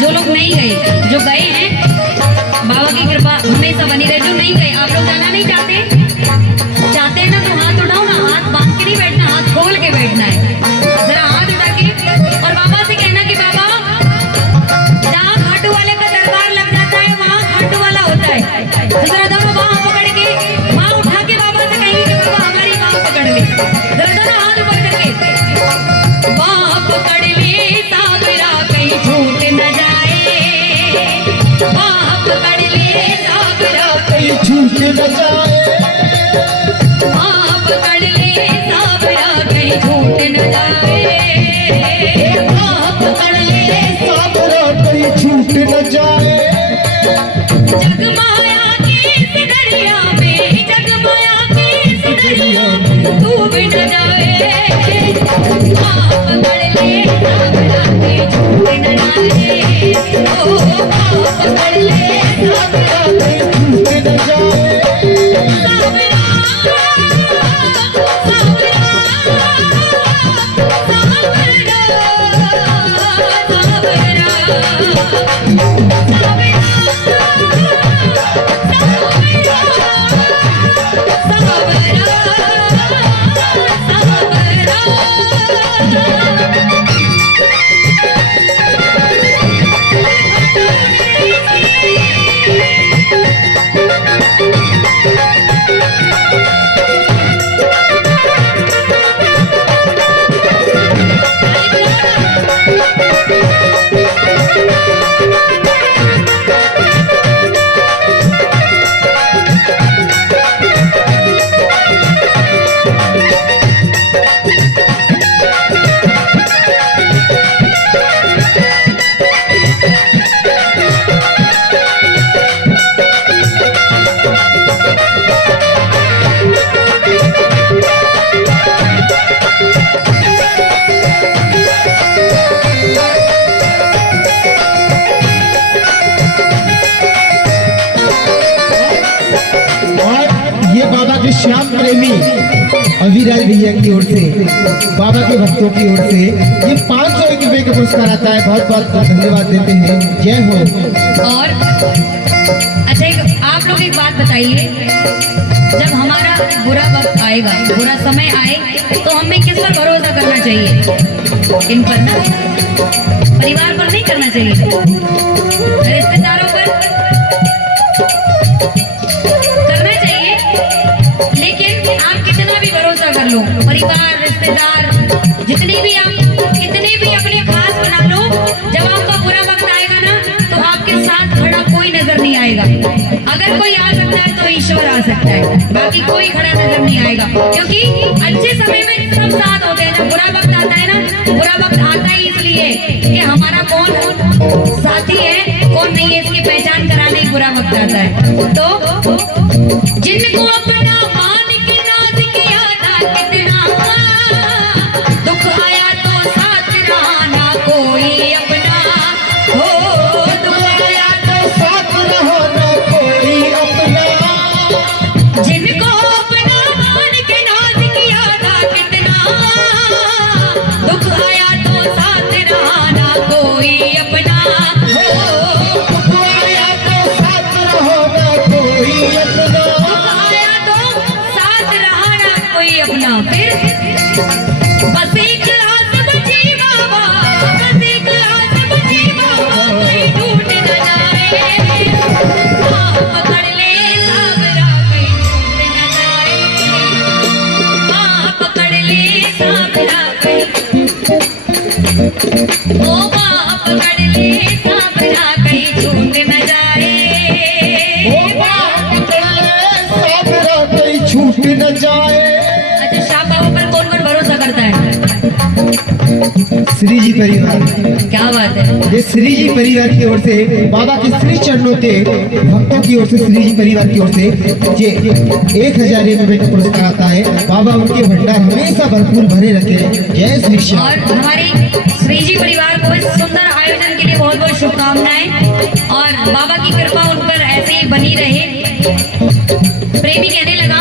जो लोग नहीं गए, जो गए हैं बाबा की कृपा हमेशा बनी रहे। जो नहीं गए, आप लोग जाना नहीं चाहते हैं ना, तो हाथ उठाओ ना, हाथ बांध के नहीं बैठना, हाथ खोल के बैठना है। जरा हाथ उठा के और बाबा से कहना कि बाबा जहाँ खाटू वाले का दरबार लग जाता है वहाँ खाटू वाला होता है। तो जरा दोनों बाँह पकड़ के, बाँह उठा के बाबा से कहेंगे कि बाबा हमारी बाँह पकड़ ले। जरा दोनों हाथ ऊपर करके बाँह पकड़ ले साबरा कहीं छूट न जाए, बाँह पकड़ ले साबरा कहीं छूट न जाए, बाँह पकड़ ले साबरा कहीं छूट न जाए, बाँह पकड़ ले साबरा कहीं छूट न जाए। जगमाया के इस दरिया में, जगमाया के इस दरिया में डूब न जाए, बाँह पकड़ ले साबरा कहीं छूट न जाए, ओ बाँह पकड़ ले साबरा कहीं छूट न जाए। श्याम प्रेमी अविराज भैया की ओर से, बाबा के भक्तों की ओर से ये 500 रुपए का पुरस्कार आता है। बहुत बहुत धन्यवाद देते हैं। जय हो। और अच्छा आप लोग एक बात बताइए, जब हमारा बुरा वक्त आएगा, बुरा समय आए, तो हमें किस पर भरोसा करना चाहिए? इन पर ना, परिवार पर नहीं करना चाहिए, रिश्तेदारों पर करना चाहिए। लेकिन आप कितना भी भरोसा कर लो, परिवार रिश्तेदार जितने भी आप कितने भी अपने खास बना लो, जब आपका बुरा वक्त आएगा ना, तो आपके साथ खड़ा कोई नजर नहीं आएगा। अगर कोई आ सकता है तो ईश्वर आ सकता है, बाकी कोई खड़ा नजर नहीं आएगा। क्योंकि अच्छे समय में सब साथ होते हैं, जब बुरा वक्त आता है ना, बुरा वक्त आता ही इसलिए कि हमारा कौन साथी है कौन नहीं है इसकी पहचान कराने ही बुरा वक्त आता है। तो जिनको अपना मान के नाज किया था, कितना दुख आया तो साथ रहा ना कोई अपना, हो दुख आया तो साथ रहा ना कोई अपना। जिनको अपना मान के नाज किया था, कितना दुख आया तो साथ रहा ना कोई अपना, हो दुख आया तो साथ रहा ना कोई अपना। आया तो साथ रहा ना कोई अपना। फिर बस एक आस बची बाबा, बस एक आस बची बाबा, कोई टूट न जाए, बाँह पकड़ ले साबरा कहीं टूट न जाए, बाँह पकड़ ले साबरा कहीं, ओ बाँह पकड़ ले साबरा कहीं छूट न जाए, साबरा कहीं छूट न जाए। अच्छा श्याम बाबू पर कौन कौन भरोसा करता है? श्री जी परिवार। क्या बात है। ये श्री जी परिवार की ओर से, बाबा के श्री चरणों के भक्तों की ओर से, श्री जी परिवार की ओर से ये 1000 रुपए का पुरस्कार आता है। बाबा उनके भंडार हमेशा भरपूर भरे रखे। जय श्री श्याम। और हमारी श्री जी परिवार को इस सुंदर आयोजन के लिए बहुत बहुत शुभकामनाएं, और बाबा की कृपा उन पर ऐसे ही बनी रहे। प्रेमी कहने लगा,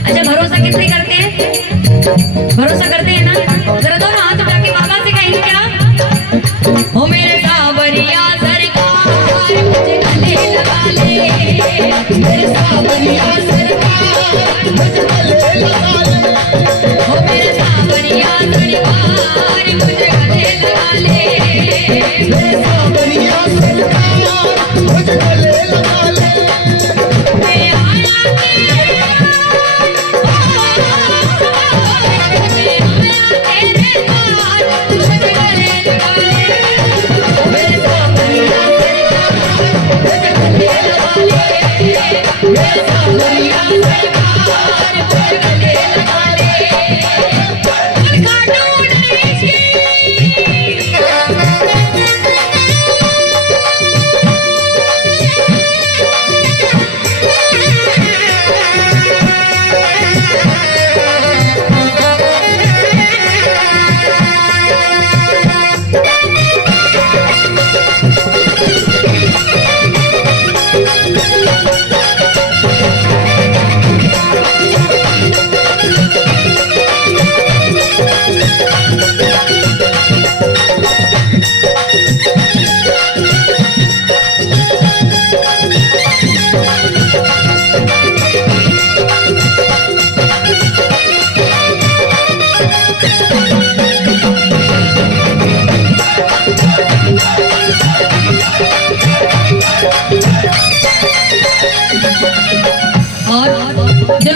अच्छा भरोसा किससे करते हैं? भरोसा करते हैं ना? जरा दोनों हाथ उठा के बाबा से कहेंगे क्या? हो मेरे सावरिया सर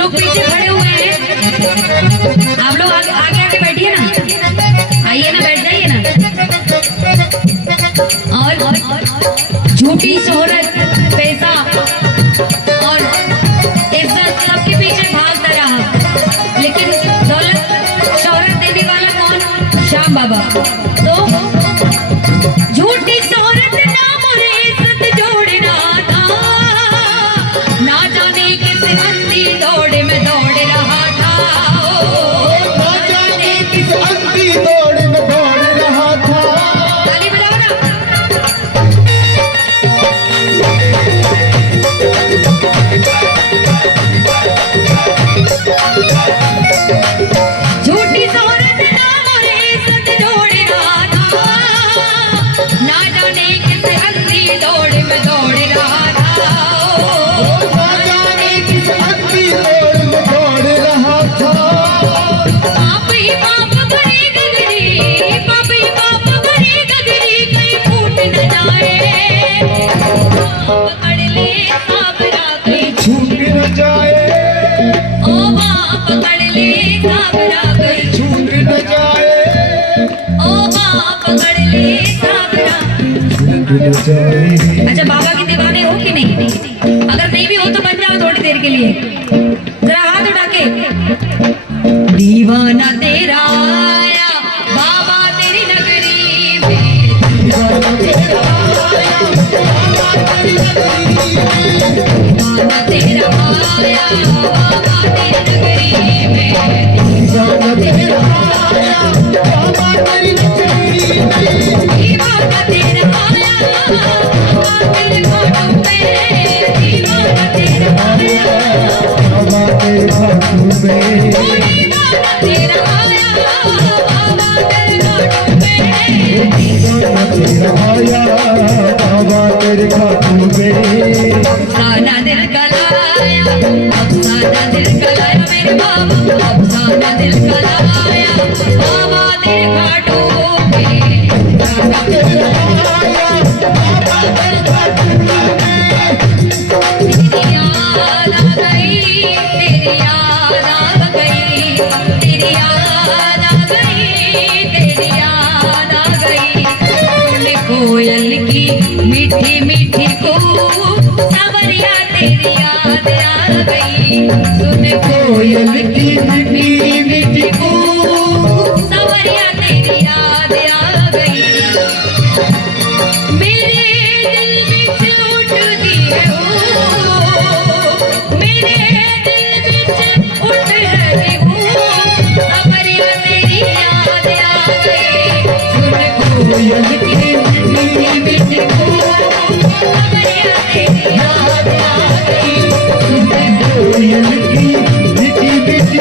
लोग पीछे खड़े हुए हैं, आप लोग आगे आगे आगे बैठिए ना, आइए ना, बैठ जाइए ना। और झूठी शोहरत, पैसा और इज्जत सबके पीछे भागता रहा, लेकिन दौलत शोहरत देने वाला कौन? श्याम बाबा। तो झूठी शोहरत नाम और इज्जत जोड़ना था, ना जाने किस अंधी दौड़ में दौड़ रहा था, ना जाने किस अंधी दौड़ में दौड़ रहा था। ताली बजाओ ना। झूठी शोहरत नाम और इज्जत जोड़ रहा था, ना जाने किस अंधी दौड़ में दौड़ रहा था, ना जाने किस अंधी दौड़ में दौड़ रहा था। पाप ही पाप भरी गगरी, पाप ही पाप भरी गगरी, कहीं फूट न जाए, पकड़ ले साबरा कहीं छूट न जाए, ओ माँ पकड़ ले साबरा कहीं छूट न जाए, ओ माँ पकड़ ले साबरा। छूट न जाए। अच्छा, बाबा की दीवाने हो कि नहीं? अगर नहीं भी हो तो बन जाओ थोड़ी देर के लिए, जरा हाथ उठा के। दीवाना तेरा आया बाबा तेरी नगरी में, दीवाना तेरा आया बाबा तेरी नगरी में, दीवाना तेरा आया बाबा तेरी नगरी में, दीवाना तेरा आया बाबा तेरी नगरी में, दीवाना तेरा आया बाबा तेरे घाटों पे, दीवाना तेरा आया बाबा तेरे घाटों में, दीवाना तेरा आया बाबा तेरे घाटों पे, दीवाना तेरा आया बाबा तेरे घाटों में। अफसाना दिल का लाया, अफसाना दिल का लाया मेरे बाबा, अफसाना दिल का लाया बाबा तेरे घाटों पे, बाबा तेरा आया बाबा तेरे घाटों में। तेरी याद आ गई, तेरी याद आ गई, तेरी याद आ गई, तेरी याद आ गई, सुन कोयल की मीठी मीठी कूक, सावरिया तेरी याद आ गई, सुन कोयल की मीठी मीठी कूक, सावरिया तेरी याद आ गई, मेरे दिल विच उठदी है ओ, मेरे दिल विच उठ है ओ, सावरिया तेरी याद आ गई, सुन कोयल की मीठी मीठी कूक, सावरिया तेरी याद आ गई, सुन कोयल की मीठी मीठी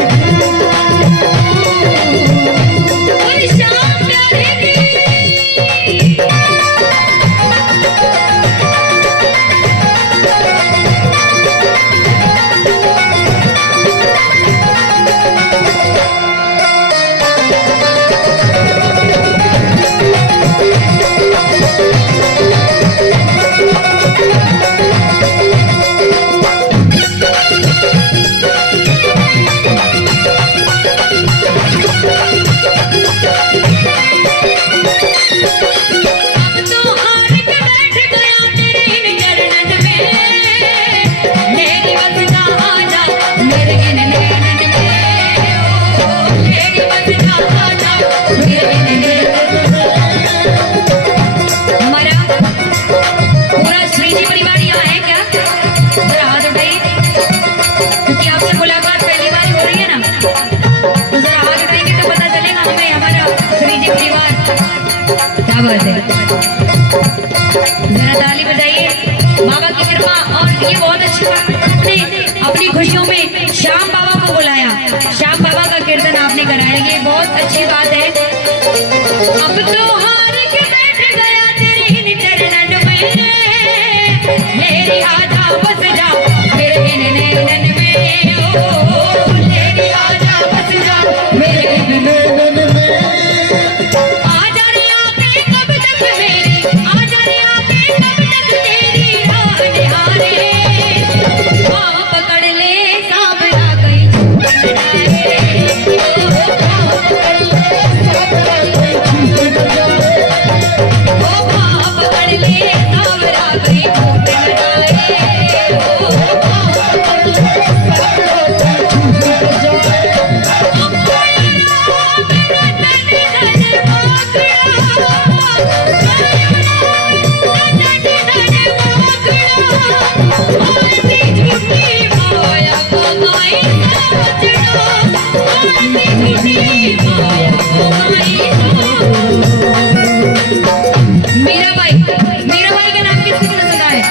मीराबाई का नाम किस किसने सुना है?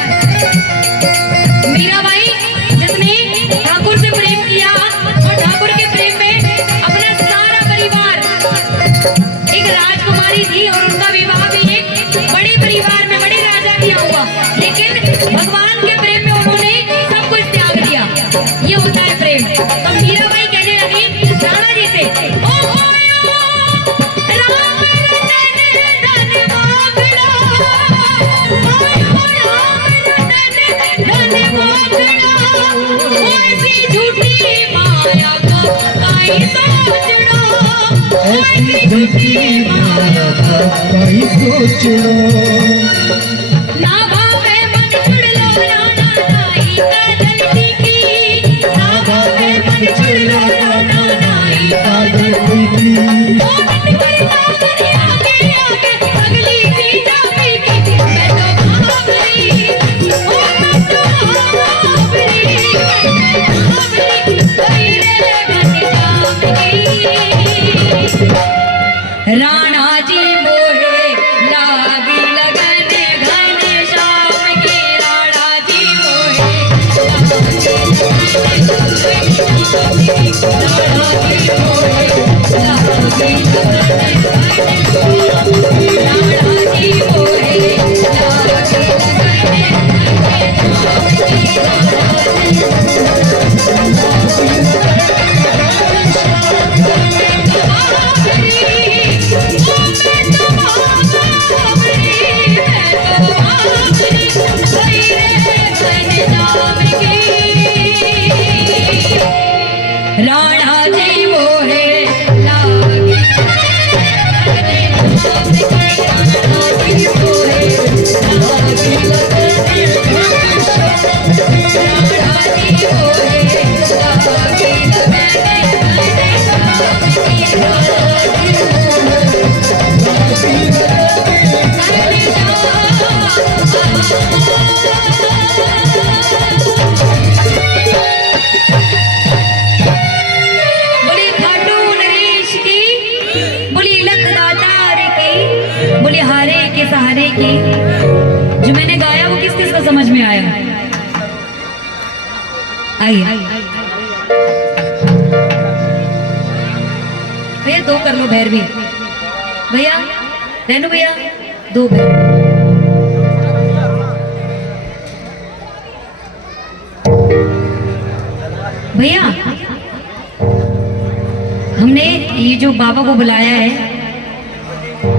मीराबाई जिसने ठाकुर से प्रेम किया और ठाकुर के प्रेम में अपना सारा परिवार, एक राजकुमारी थी और उनका विवाह भी एक बड़े परिवार में बड़े राजा किया हुआ, लेकिन भगवान के प्रेम में उन्होंने सब कुछ त्याग दिया। ये होता है प्रेम। तो मीराबाई कहने लगी राणा जी से, ओ राम रतन धन मांगड़ा, धन मांगड़ा, ऐसी झूठी माया को काई सोचना, ऐसी झूठी माया को कहीं सोचो ना भावे मन छुड़ लो राणा नाई का दलती की, ना भावे मन छुड़ लो राणा नाई का दलती की। ओ मन करता मेरे आगे आगे अगली की जावे की, मैं तो भावरी, ओ मैं तो भावरी, गई रे बन जावगी। राणा जी मोहे लागी लगन घन श्याम की, राणा जी मोहे लागी लगन घन श्याम की, राणा जी मोहे लागी लगन घन श्याम की, राणा जी मोहे लागी राणा जी मोहे लागी बोली खाटू नरेश की, बोली लखदातार की, बोली हारे के सहारे की। जो मैंने गाया वो किस किस को समझ में आया? आइए भैया दो कर लो भैरवी, भैया रेनू भैया दो भैरवी। भैया हमने ये जो बाबा को बुलाया है,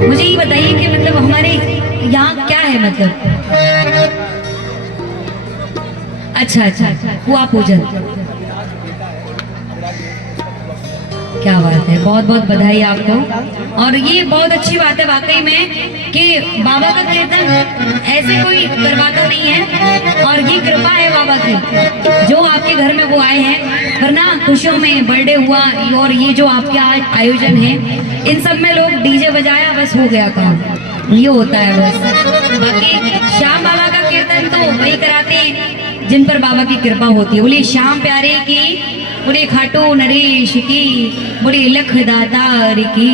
मुझे ये बताइए कि मतलब हमारे यहाँ क्या है मतलब? अच्छा अच्छा हुआ पूजन, क्या बात है, बहुत बहुत बधाई आपको। और ये बहुत अच्छी बात है वाकई में कि बाबा का कीर्तन ऐसे कोई करवाता नहीं है, और ये कृपा है बाबा की जो आपके घर में वो आए हैं, वरना खुशियों में बर्थडे हुआ और ये जो आपके आज आयोजन है इन सब में लोग डीजे बजाया बस हो गया काम, ये होता है बस। बाकी श्याम बाबा का कीर्तन तो वही कराते हैं जिन पर बाबा की कृपा होती है। बोली श्याम प्यारे की, बोली खाटू नरेश की, बोली लखदातार की।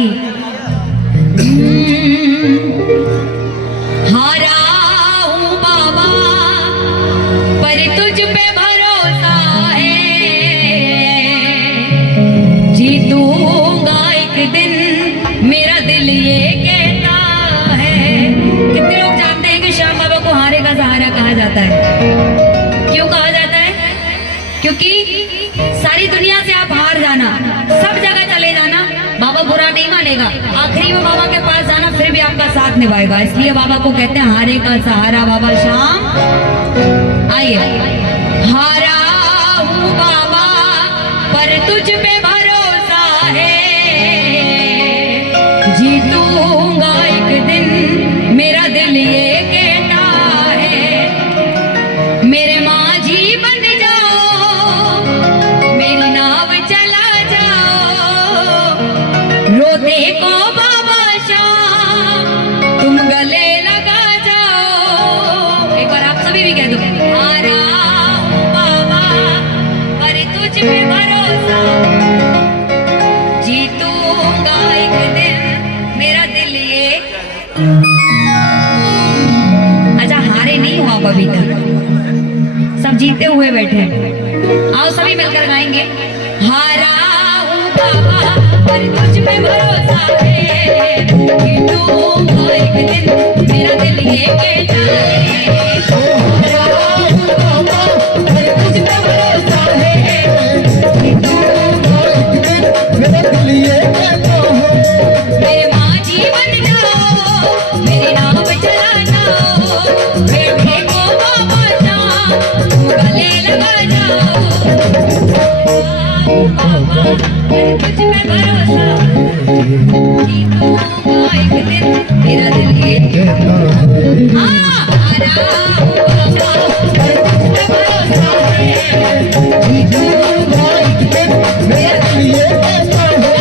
हारा हूँ बाबा पर तुझ पे भरोसा है, जीतूंगा एक दिन मेरा दिल ये कहता है। कितने लोग जानते हैं कि श्याम बाबा को हारे का सहारा कहा जाता है? क्यों कहा जाता है? क्योंकि सारी दुनिया से आप हार जाना, सब जगह चले जाना, बाबा बुरा नहीं मानेगा, आखिरी में बाबा के पास जाना फिर भी आपका साथ निभाएगा। इसलिए बाबा को कहते हैं हारे का सहारा बाबा श्याम। आइए, हारा हूँ बाबा पर तुझ पे भरोसा है, जीतूंगा एक दिन मेरा दिल ये कहता है। मेरे माझी बन जाओ, मेरी नाव चला जाओ, रोते को बाबा श्याम तुम गले लगा जाओ। अभी तक, सब जीते हुए बैठे हैं। आओ सभी मिलकर गाएंगे। हारा हूँ बाबा पर तुझ पे भरोसा है, जीतूंगा एक दिन मेरा दिल ये कहता है। हारा हूँ बाबा पर तुझ पे भरोसा है, जीतूंगा एक दिन मेरा दिल ये कहता है। मेरे माँ जीवन जाओ, मेरे नाम चला जाओ, बेटे को बाबा जा गले लगा जाओ। बाबा पर तुझ पे भरोसा, जीतूंगा एक दिन मेरा दिल ये कहता है। हारा हूँ बाबा पर तुझ पे भरोसा है, जीतूंगा एक दिन मेरा दिल ये कहता है।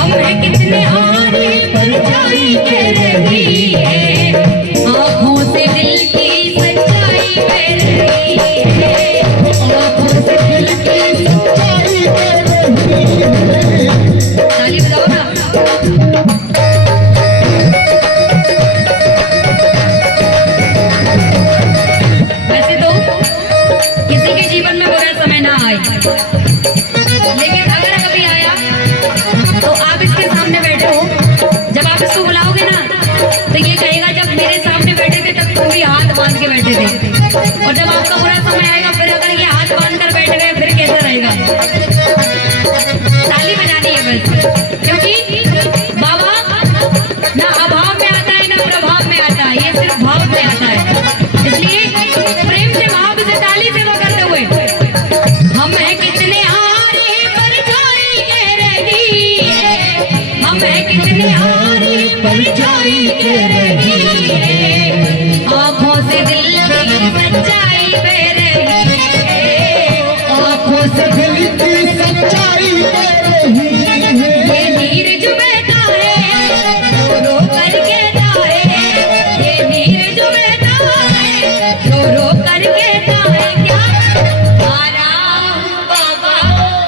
हम हैं कितने हारे परछाई कह रही है, आँखों से दिल की सच्चाई कह रही है, आँखों से दिल की सच्चाई कह रही है। ताली बजाओ ना। वैसे तो किसी के जीवन में बुरा समय ना आए, लेकिन अगर कभी आया तो आप इसके सामने बैठे हो, जब आप इसको बुलाओगे ना तो ये कहेगा जब मेरे सामने बैठे थे तब तुम भी हाथ बांध के बैठे थे, और जब आपका बुरा समय आएगा फिर अगर ये हाथ बांध कर बैठ गए फिर कैसा रहेगा। ताली बजानी है बस, क्योंकि बाबा ना अभाव में आता है ना प्रभाव में आता है, ये सिर्फ भाव में आता है। इसलिए प्रेम से भाव से ताली से वो करते हुए हम हैं कितने हारे परछाई कह रही है, हम हैं कितने हारे परछाई कह रही है, आँखों से दिल की सच्चाई बह रही है, आँखों से दिल की सच्चाई बह रही है। ये नीर जो बहता है रो रो कर कहता है, ये नीर जो बहता है रो रो कर कहता है क्या, हारा हूँ बाबा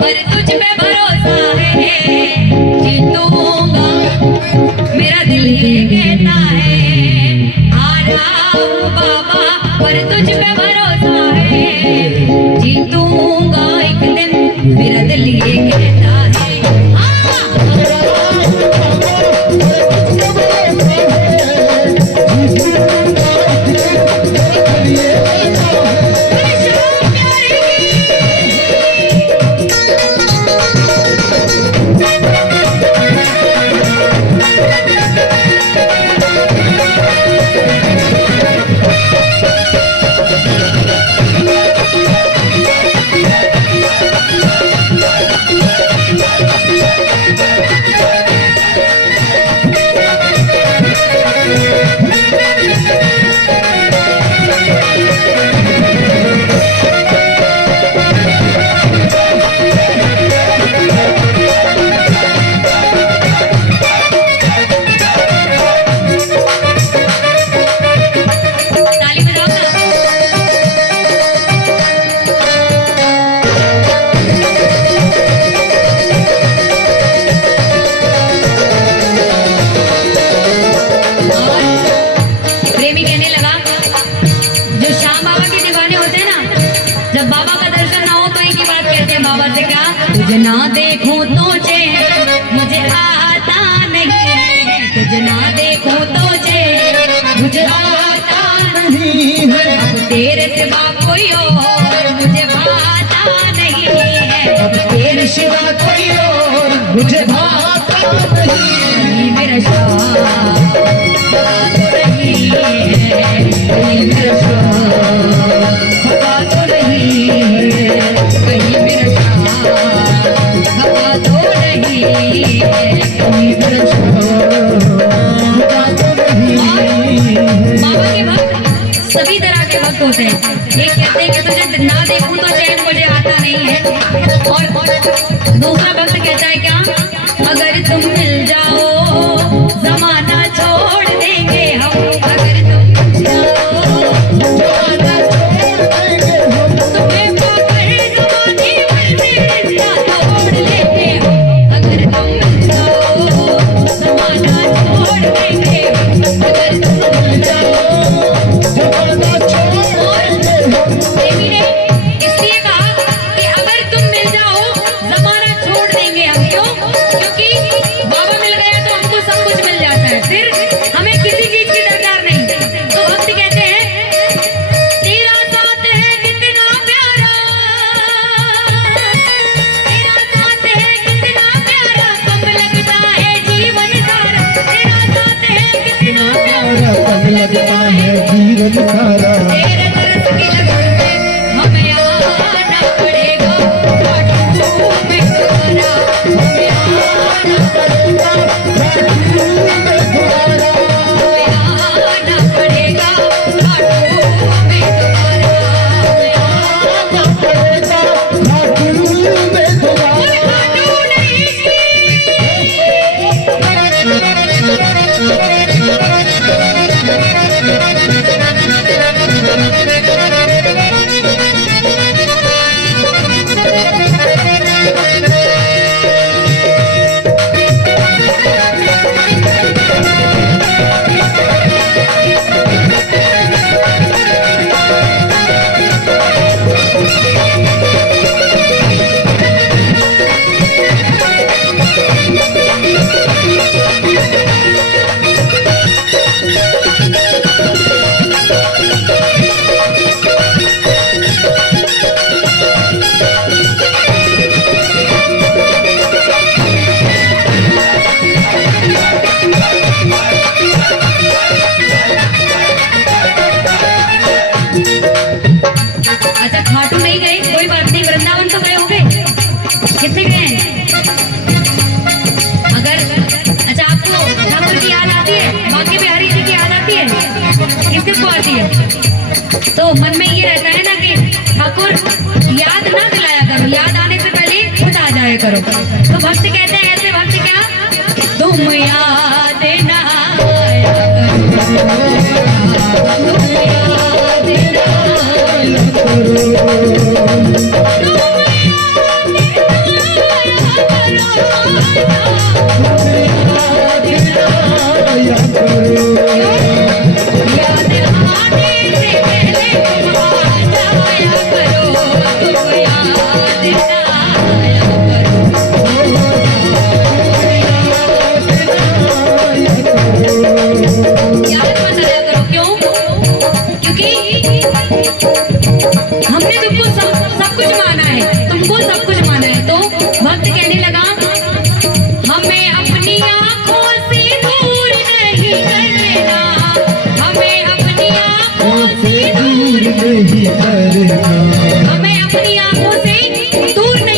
पर तुझ पे भरोसा है, जीतूंगा मेरा दिल ये कहता है। हारा हूँ बाबा पर तुझ पे भरोसा है, जीतूंगा एक दिन मेरा दिल ये कहता है। तुझे ना देखूं तो चैन मुझे आता नहीं, तुझे ना देखूं तो चैन मुझे आता नहीं, नहीं है, अब तेरे सिवा कोई और मुझे भाता नहीं है, अब तेरे सिवा कोई और मुझे भाता नहीं। मेरा शाह तो नहीं है, कहीं मेरा शाह तो नहीं है, कहीं मेरा शाह तो नहीं है, कहीं मेरा बाबा के भक्त सभी तरह के भक्त होते हैं। एक कहते हैं कि तुझे ना देखूं तो चैन मुझे आता नहीं है, और दूसरा भक्त कहता है क्या, अगर तुम मिल जाओ जमाना छोड़ देंगे हम, अगर तुम मिल जाओ जमाना छोड़ देंगे हम, तुम्हें पाकर जमाने में रिश्ता तोड़ लेंगे हम, अगर तुम मिल जाओ जमाना छोड़ देंगे हम, अगर तुम मिल जाओ जमाना छोड़ देंगे हम। देवी ने इसलिए कहा कि अगर तुम मिल जाओ जमाना छोड़ देंगे हम, क्यों? क्योंकि बाबा मिल गया तो हमको सब कुछ मिल जाता है, फिर हमें किसी चीज की दरकार नहीं। तो भक्त कहते हैं तेरा साथ है कितना प्यारा, तेरा साथ है कितना प्यारा, कब लगता है जीवन सारा, तेरा साथ है कितना प्यारा, पग लगता है जीवन सारा। तेरे तरस की लगन में हमें आना पड़ेगा, काटू में तुम्हारा हमें आना पड़ेगा, काटू में तुम्हारा, हमें आना पड़ेगा, काटू में तुम्हारा, हमें आना पड़ेगा काटू में तुम्हारा। काटू नहीं अच्छा, खाटू नहीं गए कोई बात नहीं, वृंदावन तो गए होंगे, कितने गए हैं? अगर अच्छा आपको ठाकुर की याद आती है, बांके बिहारी जी की याद आती है, किस किस को आती है? तो मन में ये रहता है ना कि ठाकुर याद ना दिलाया करो, याद आने से पहले खुद आ जाया करो। तो भक्त कहते हैं ऐसे भक्त क्या, तुम याद ना आया करो, तुम याद ना आया करो,